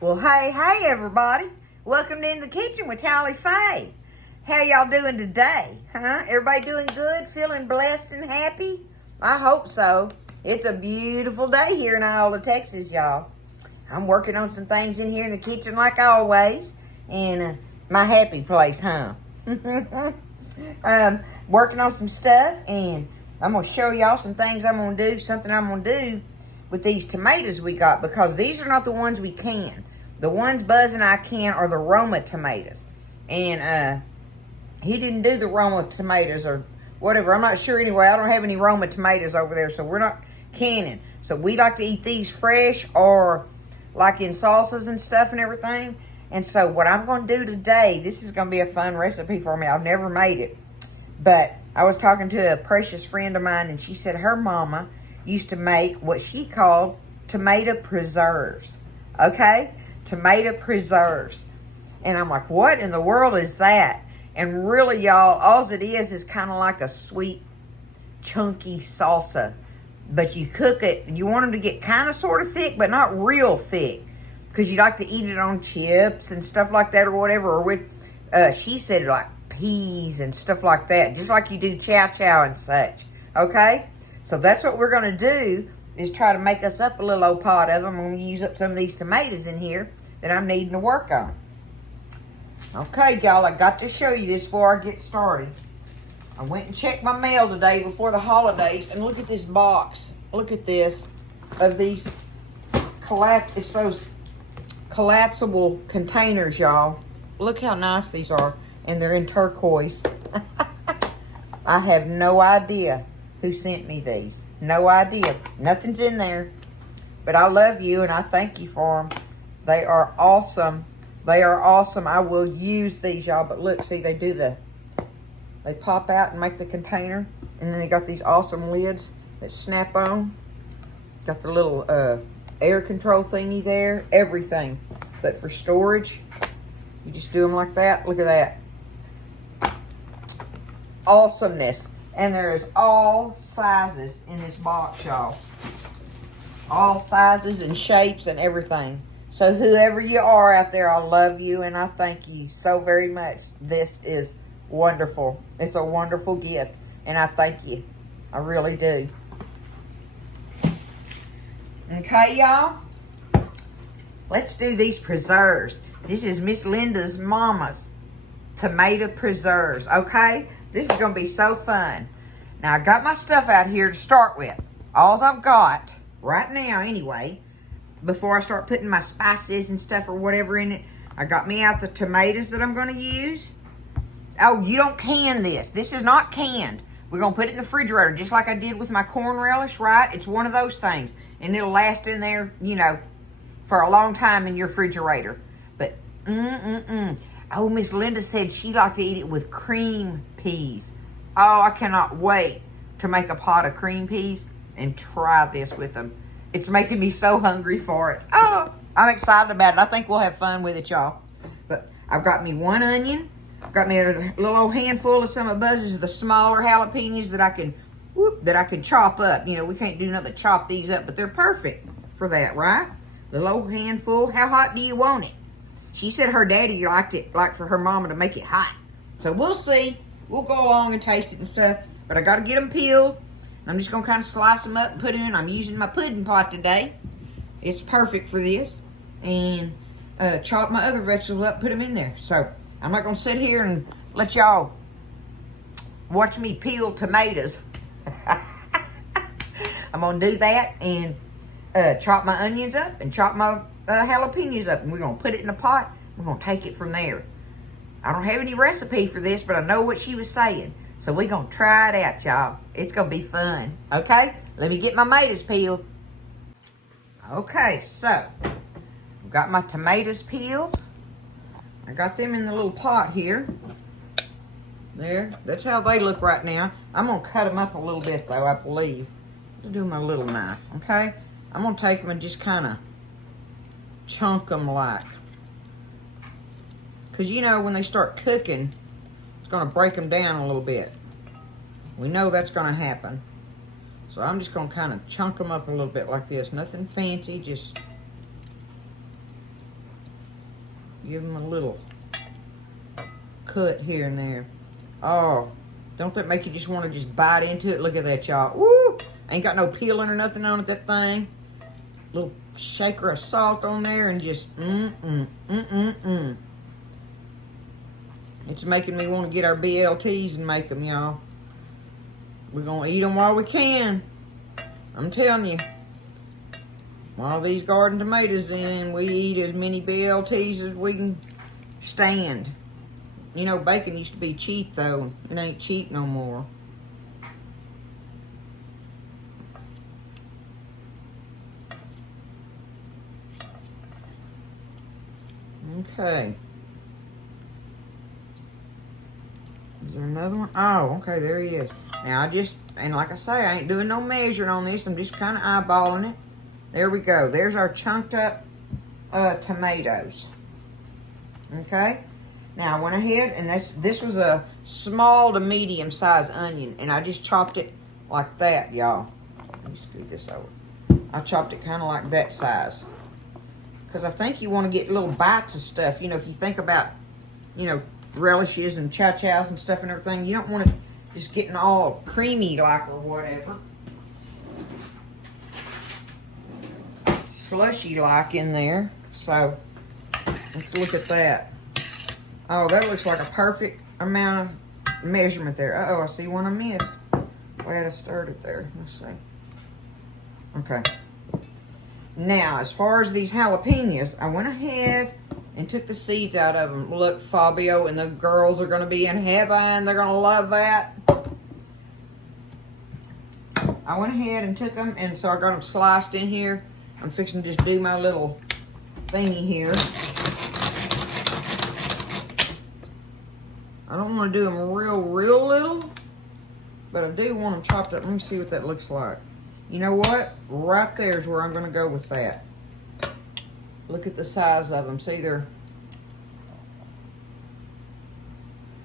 Well, hey, everybody. Welcome to In the Kitchen with Tally Faye. How y'all doing today? Everybody doing good? Feeling blessed and happy? I hope so. It's a beautiful day here in Iola, Texas, y'all. I'm working on some things in here in the kitchen like always. And my happy place, working on some stuff, and I'm going to show y'all some things I'm going to do, something I'm going to do with these tomatoes we got, because these are not the ones we can. The ones Buzz and I can are the Roma tomatoes. And he didn't do the Roma tomatoes or whatever. I'm not sure anyway. I don't have any Roma tomatoes over there, so we're not canning. So we like to eat these fresh or like in salsas and stuff and everything. And so what I'm going to do today, this is going to be a fun recipe for me. I've never made it. But I was talking to a precious friend of mine, and she said her mama used to make what she called tomato preserves. Okay? Tomato preserves. And I'm like, what in the world is that? And really, y'all, all it is kind of like a sweet, chunky salsa. But you cook it, you want them to get kind of sort of thick, but not real thick. Because you like to eat it on chips and stuff like that or whatever. Or with, she said like peas and stuff like that. Just like you do chow chow and such. Okay? So that's what we're going to do, is try to make us up a little old pot of them. I'm going to use up some of these tomatoes in here that I'm needing to work on. Okay, y'all, I got to show you this before I get started. I went and checked my mail today before the holidays, and look at this box. Look at this, of these it's those collapsible containers, y'all. Look how nice these are, and they're in turquoise. I have no idea who sent me these. No idea. Nothing's in there. But I love you, and I thank you for them. They are awesome. They are awesome. I will use these, y'all. But look, see, they pop out and make the container. And then they got these awesome lids that snap on. Got the little air control thingy there. Everything. But for storage, you just do them like that. Look at that. Awesomeness. And there is all sizes in this box, y'all. All sizes and shapes and everything. So whoever you are out there, I love you and I thank you so very much. This is wonderful. It's a wonderful gift. And I thank you. I really do. Okay, y'all? Let's do these preserves. This is Miss Linda's mama's tomato preserves, okay? This is going to be so fun. Now, I got my stuff out here to start with. All I've got right now, anyway, before I start putting my spices and stuff or whatever in it, I got me out the tomatoes that I'm going to use. Oh, you don't can this. This is not canned. We're going to put it in the refrigerator just like I did with my corn relish, right? It's one of those things. And it'll last in there, you know, for a long time in your refrigerator. But, Oh, Miss Linda said she liked to eat it with cream peas. Oh, I cannot wait to make a pot of cream peas and try this with them. It's making me so hungry for it. Oh, I'm excited about it. I think we'll have fun with it, y'all. But I've got me one onion. I've got me a little old handful of some of Buzz's, the smaller jalapenos that I can chop up. You know, we can't do nothing but chop these up, but they're perfect for that, right? Little old handful. How hot do you want it? She said her daddy liked for her mama to make it hot. So we'll see. We'll go along and taste it and stuff. But I got to get them peeled. I'm just going to kind of slice them up and put them in. I'm using my pudding pot today. It's perfect for this. And chop my other vegetables up, put them in there. So I'm not going to sit here and let y'all watch me peel tomatoes. I'm going to do that and chop my onions up and chop my jalapenos up. And we're going to put it in a pot. We're going to take it from there. I don't have any recipe for this, but I know what she was saying. So we're going to try it out, y'all. It's going to be fun. Okay? Let me get my tomatoes peeled. Okay, so I've got my tomatoes peeled. I got them in the little pot here. There. That's how they look right now. I'm going to cut them up a little bit, though, I believe. I'll do my little knife, okay? I'm going to take them and just kind of chunk them like. Because, you know, when they start cooking, it's going to break them down a little bit. We know that's going to happen. So I'm just going to kind of chunk them up a little bit like this. Nothing fancy, just Give them a little cut here and there. Oh, don't that make you just want to just bite into it? Look at that, y'all. Woo! Ain't got no peeling or nothing on it, that thing. Little shaker of salt on there and just It's making me want to get our BLTs and make them, y'all. We're going to eat them while we can. I'm telling you. While these garden tomatoes in, we eat as many BLTs as we can stand. You know, bacon used to be cheap, though. It ain't cheap no more. Okay. Is there another one? Oh, okay, there he is. Now, and like I say, I ain't doing no measuring on this. I'm just kind of eyeballing it. There we go. There's our chunked up tomatoes. Okay. Now, I went ahead, and this was a small to medium size onion, and I just chopped it like that, y'all. Let me scoot this over. I chopped it kind of like that size. Because I think you want to get little bites of stuff. You know, if you think about, you know, relishes and chow-chows and stuff and everything, you don't want it just getting all creamy like or whatever. Slushy like in there. So, let's look at that. Oh, that looks like a perfect amount of measurement there. Uh-oh, I see one I missed. Glad I stirred it there. Let's see. Okay. Now, as far as these jalapenos, I went ahead and took the seeds out of them. Look, Fabio and the girls are going to be in heaven. They're going to love that. I went ahead and took them, and so I got them sliced in here. I'm fixing to just do my little thingy here. I don't want to do them real little, but I do want them chopped up. Let me see what that looks like. You know what? Right there is where I'm going to go with that. Look at the size of them. See,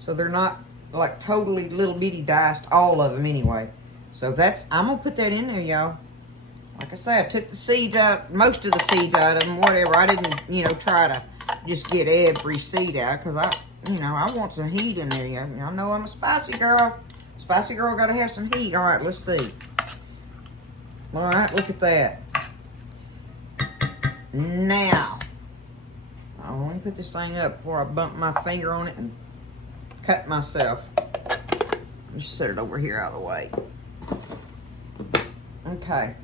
so they're not like totally little bitty diced, all of them anyway. So I'm going to put that in there, y'all. Like I say, I took the seeds out, most of the seeds out of them, whatever. I didn't, you know, try to just get every seed out because I want some heat in there. Y'all know I'm a spicy girl. Spicy girl got to have some heat. All right, let's see. All right, look at that. Now, let me put this thing up before I bump my finger on it and cut myself. Just set it over here out of the way. Okay.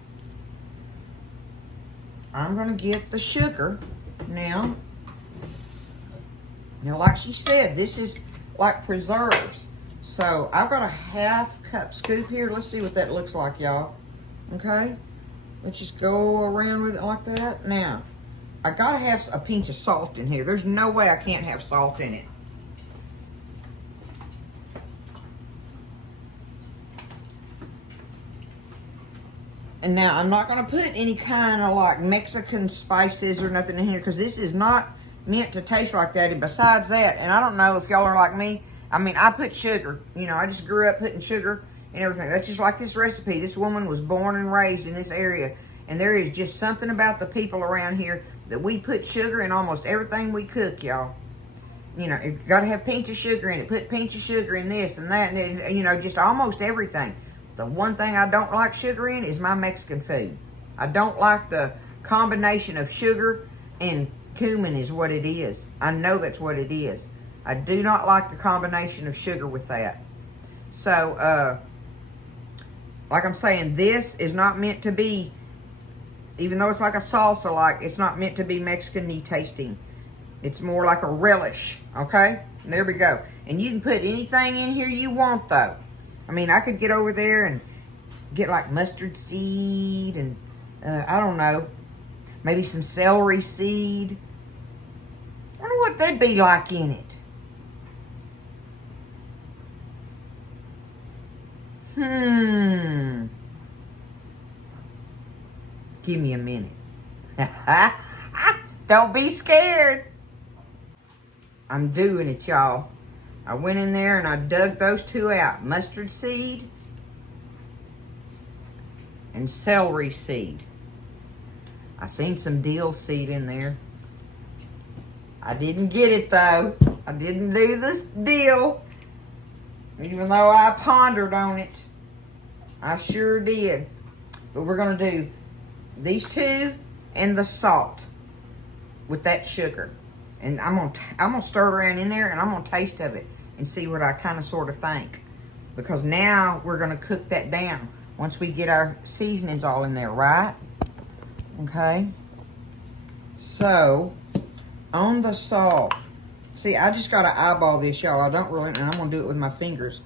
I'm going to get the sugar now. Now, like she said, this is like preserves. So, I've got a 1/2 cup scoop here. Let's see what that looks like, y'all. Okay? Let's just go around with it like that. Now, I got to have a pinch of salt in here. There's no way I can't have salt in it. And now, I'm not going to put any kind of like Mexican spices or nothing in here because this is not meant to taste like that. And besides that, and I don't know if y'all are like me, I mean, I put sugar. You know, I just grew up putting sugar and everything. That's just like this recipe. This woman was born and raised in this area. And there is just something about the people around here that we put sugar in almost everything we cook, y'all. You know, you got to have a pinch of sugar in it. Put a pinch of sugar in this and that. And, you know, just almost everything. The one thing I don't like sugar in is my Mexican food. I don't like the combination of sugar and cumin is what it is. I know that's what it is. I do not like the combination of sugar with that. So, like I'm saying, this is not meant to be, even though it's like a salsa, like it's not meant to be Mexican-y tasting. It's more like a relish, okay? There we go. And you can put anything in here you want, though. I mean, I could get over there and get like mustard seed and, I don't know, maybe some celery seed. I wonder what that'd be like in it. Give me a minute. Don't be scared. I'm doing it, y'all. I went in there and I dug those two out. Mustard seed and celery seed. I seen some dill seed in there. I didn't get it though. I didn't do this deal. Even though I pondered on it. I sure did. But we're going to do these two and the salt with that sugar. And I'm gonna stir it around in there and I'm going to taste of it and see what I kind of sort of think. Because now we're going to cook that down once we get our seasonings all in there, right? Okay. So, on the salt. See, I just got to eyeball this, y'all. I don't really, and I'm going to do it with my fingers.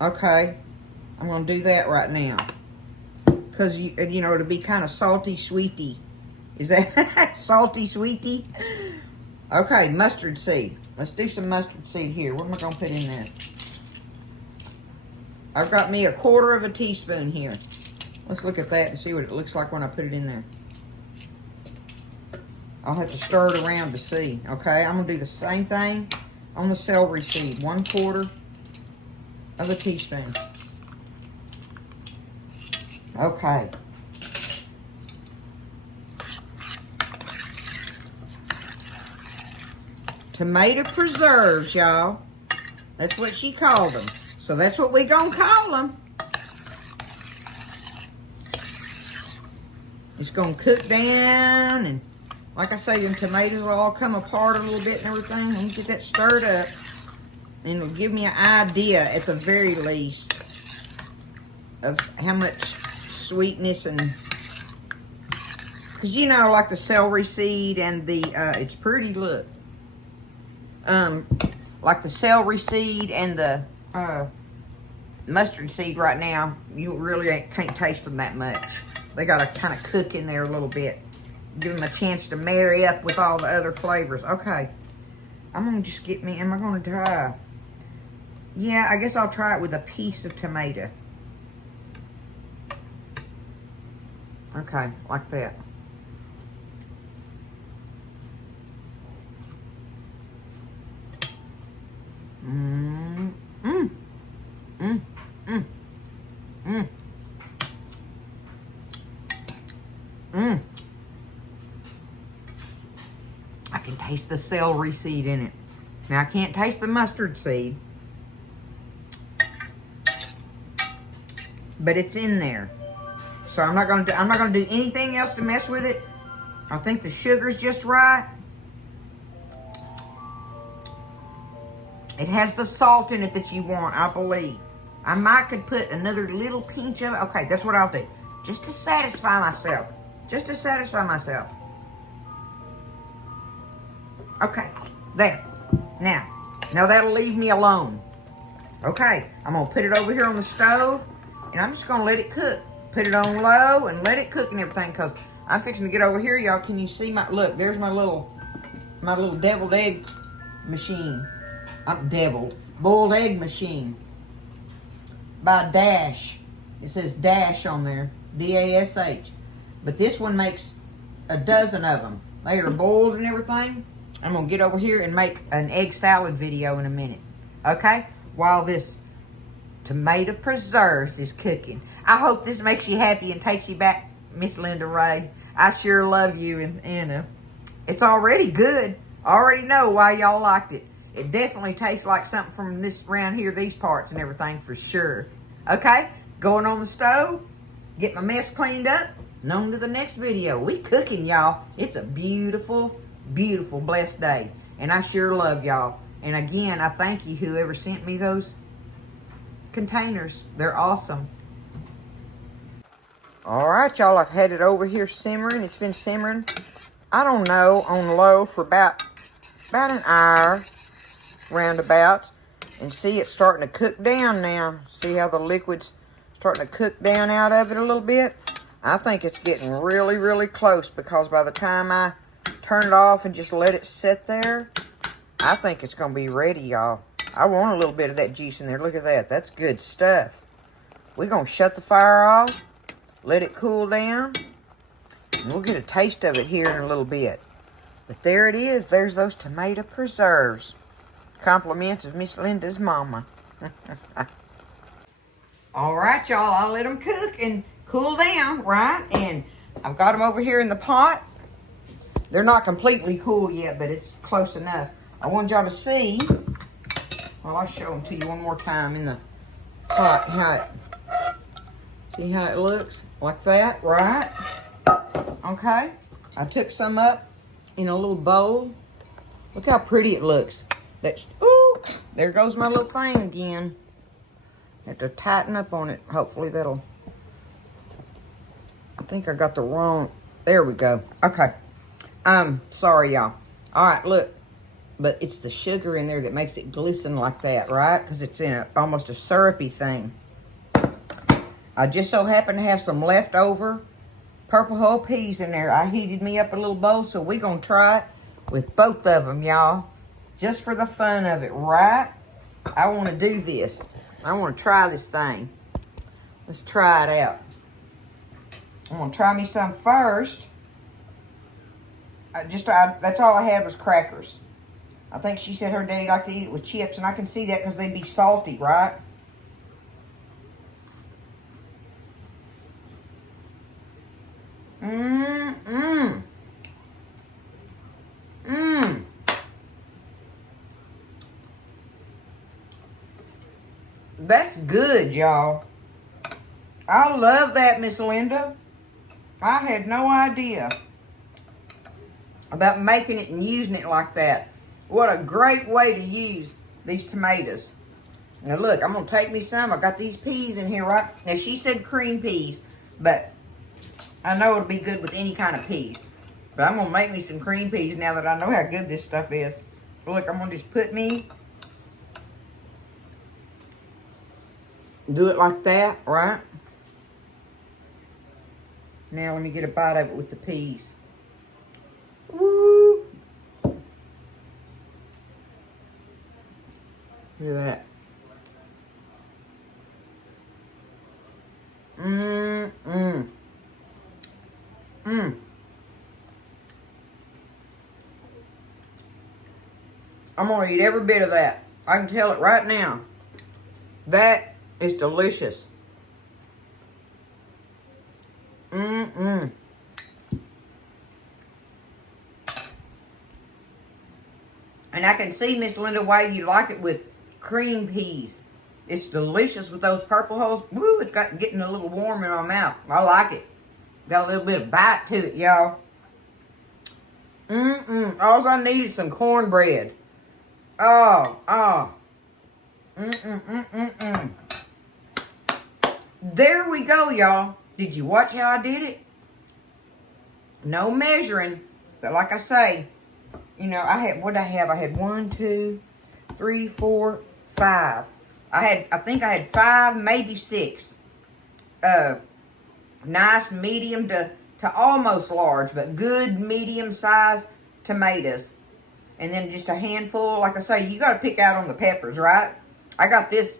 Okay. I'm going to do that right now. Because, you know, it'll be kind of salty, sweety. Is that salty, sweety? Okay, mustard seed. Let's do some mustard seed here. What am I going to put in there? I've got me 1/4 teaspoon here. Let's look at that and see what it looks like when I put it in there. I'll have to stir it around to see. Okay, I'm going to do the same thing on the celery seed. 1/4 teaspoon. Okay. Tomato preserves, y'all. That's what she called them. So that's what we gonna call them. It's gonna cook down, and like I say, them tomatoes will all come apart a little bit and everything. Let me get that stirred up, and it'll give me an idea, at the very least, of how much sweetness and, because you know, like the celery seed and the it's pretty, look, like the celery seed and the mustard seed right now, you really can't taste them that much. They gotta kind of cook in there a little bit, give them a chance to marry up with all the other flavors. Okay, I'm gonna just get me, am I gonna try, yeah, I guess I'll try it with a piece of tomato. Okay, like that. I can taste the celery seed in it. Now I can't taste the mustard seed, but it's in there. So I'm not gonna do anything else to mess with it. I think the sugar's just right. It has the salt in it that you want, I believe. I might could put another little pinch of it. Okay, that's what I'll do. Just to satisfy myself. Just to satisfy myself. Okay, there. Now that'll leave me alone. Okay, I'm gonna put it over here on the stove, and I'm just gonna let it cook. Put it on low and let it cook and everything, because I'm fixing to get over here, y'all. Can you see my, look, there's my little deviled egg machine. Boiled egg machine by Dash. It says Dash on there, D-A-S-H. But this one makes a dozen of them. They are boiled and everything. I'm going to get over here and make an egg salad video in a minute. Okay? While this tomato preserves is cooking. I hope this makes you happy and takes you back, Miss Linda Ray. I sure love you, and it's already good. I already know why y'all liked it. It definitely tastes like something from this around here, these parts and everything for sure. Okay, going on the stove, get my mess cleaned up, and on to the next video. We cooking, y'all. It's a beautiful, beautiful, blessed day, and I sure love y'all. And again, I thank you whoever sent me those containers. They're awesome. All right, y'all, I've had it over here simmering. It's been simmering, I don't know, on low for about an hour, roundabouts. And see, it's starting to cook down now. See how the liquid's starting to cook down out of it a little bit? I think it's getting really, really close, because by the time I turn it off and just let it sit there, I think it's going to be ready, y'all. I want a little bit of that juice in there. Look at that. That's good stuff. We're going to shut the fire off, let it cool down, and we'll get a taste of it here in a little bit. But there it is. There's those tomato preserves. Compliments of Miss Linda's mama. All right, y'all. I'll let them cook and cool down, right? And I've got them over here in the pot. They're not completely cool yet, but it's close enough. I wanted y'all to see. Well, I'll show them to you one more time in the pot. See how it looks? Like that, right? Okay. I took some up in a little bowl. Look how pretty it looks. Ooh, there goes my little thing again. Have to tighten up on it. Hopefully that'll... I think I got the wrong... There we go. Okay. Sorry, y'all. All right, look. But it's the sugar in there that makes it glisten like that, right? Because it's in almost a syrupy thing. I just so happen to have some leftover purple hull peas in there. I heated me up a little bowl, so we're going to try it with both of them, y'all. Just for the fun of it, right? I want to do this. I want to try this thing. Let's try it out. I'm going to try me some first. That's all I had was crackers. I think she said her daddy liked to eat it with chips, and I can see that because they'd be salty, right? That's good, y'all. I love that, Miss Linda. I had no idea about making it and using it like that. What a great way to use these tomatoes. Now look, I'm going to take me some. I got these peas in here, right? Now she said cream peas, but I know it'll be good with any kind of peas. But I'm going to make me some cream peas now that I know how good this stuff is. So look, I'm going to just put me... Do it like that, right? Now let me get a bite of it with the peas. Woo! Look at that. I'm gonna eat every bit of that. I can tell it right now. That is delicious. And I can see, Miss Linda, why you like it with cream peas. It's delicious with those purple hulls. Woo, it's getting a little warm in my mouth. I like it. Got a little bit of bite to it, y'all. All I need is some cornbread. There we go, y'all. Did you watch how I did it? No measuring. But like I say, you know, what did I have? I had 1, 2, 3, 4, 5. I think I had 5, maybe 6. Nice medium to almost large, but good medium sized tomatoes. And then just a handful. Like I say, you got to pick out on the peppers, right? I got this.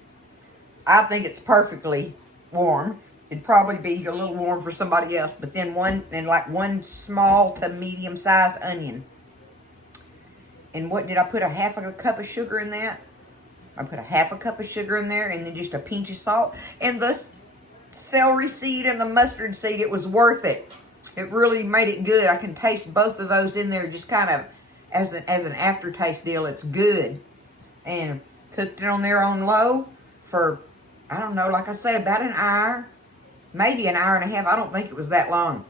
I think it's perfectly warm. It'd probably be a little warm for somebody else. But then one small to medium sized onion. And what did I put? A half a cup of sugar in that? I put a half a cup of sugar in there, and then just a pinch of salt. And the celery seed and the mustard seed, it was worth it. It really made it good. I can taste both of those in there just kind of as an aftertaste deal. It's good. And cooked it on there on low for, I don't know, like I say, about an hour. Maybe an hour and a half. I don't think it was that long.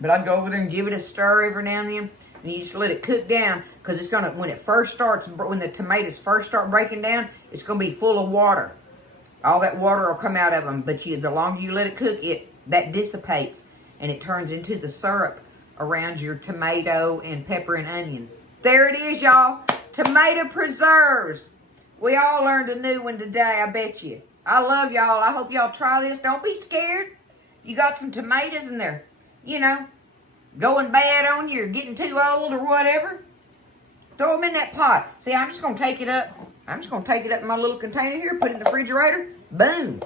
But I'd go over there and give it a stir every now and then. And you just let it cook down, because it's going to, when the tomatoes first start breaking down, it's going to be full of water. All that water will come out of them. But the longer you let it cook, that dissipates. And it turns into the syrup around your tomato and pepper and onion. There it is, y'all. Tomato preserves. We all learned a new one today, I bet you. I love y'all. I hope y'all try this. Don't be scared. You got some tomatoes in there, going bad on you or getting too old or whatever. Throw them in that pot. See, I'm just going to take it up. I'm just going to take it up in my little container here, put it in the refrigerator. Boom.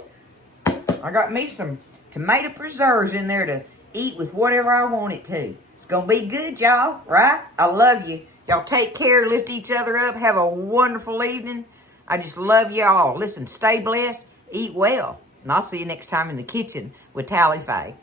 I got me some tomato preserves in there to eat with whatever I want it to. It's going to be good, y'all, right? I love you. Y'all take care, lift each other up, have a wonderful evening. I just love y'all. Listen, stay blessed, eat well, and I'll see you next time in the kitchen with Tally Faye.